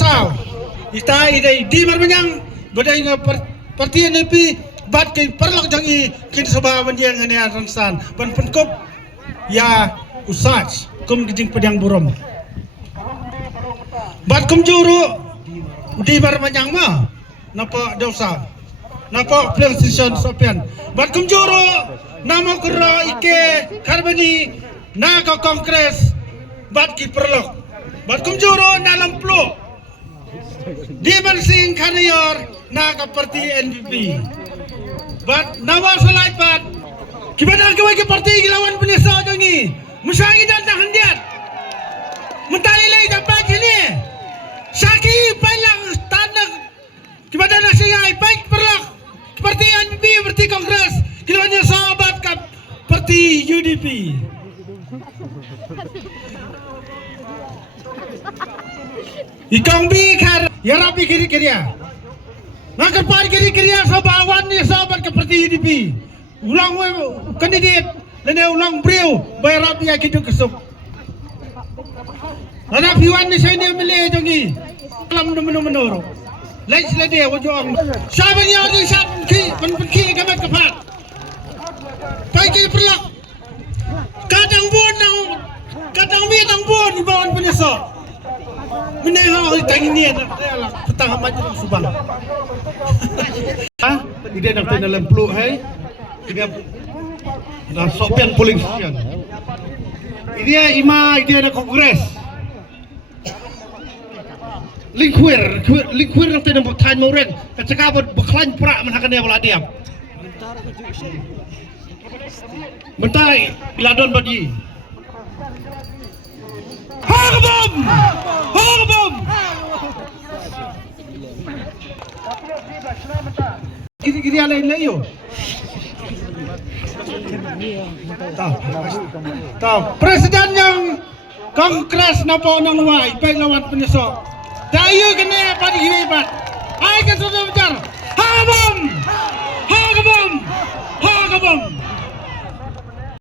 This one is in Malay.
sao ita idai di marmanyang badai nga parti NP bat kay perlak jangi kin sabah bandiang ngani aransan ban penkop ya usaj kum gijing pedang burom bat kum juru di marmanyang ma napa dosa napa precision sopian bat kum juru nama kura ike karbani na ka kongres bat ki perlak bat kum juru na lamplo di bersing kanior na ka parti NPP bat nawa salai bat gimana kawai ke parti lawan penisa jangi musangi dan tahandiat mentali lagi dapat ini saki pelang tanah gimana nasihat baik perlak parti NPP parti kongres gimana sahabat kap parti UDP ikang bikar ya rapi kiri-kiri ya nak par kiri-kiri ya sahabat ni sahabat ke parti UDP ulang kandidat dan ulang beliau bayar rapi ya kita kesuk anak piwan ni saya ni milih jangi dalam menurut lain sila dia wajah sahabat ni ada sahabat ki penki kamat kepat baik perlak kadang bonang kadang minang bon di bawah penisa menengah tangi ni adalah petang macam subang ah dia nak dalam peluk hai dia dah sopian polling station dia ima dia ada kongres liquir nak dalam time orang kecakap berkelan perak menakan dia beladiam mentai ladon bagi Harbom! Harbom! Gini alain layo. Tahu. Presiden yang kongres napa nang luai baik lawan penyesok. Dayu kena pada hibat. Ai kan sudah bicara. Harbom! Harbom! Harbom!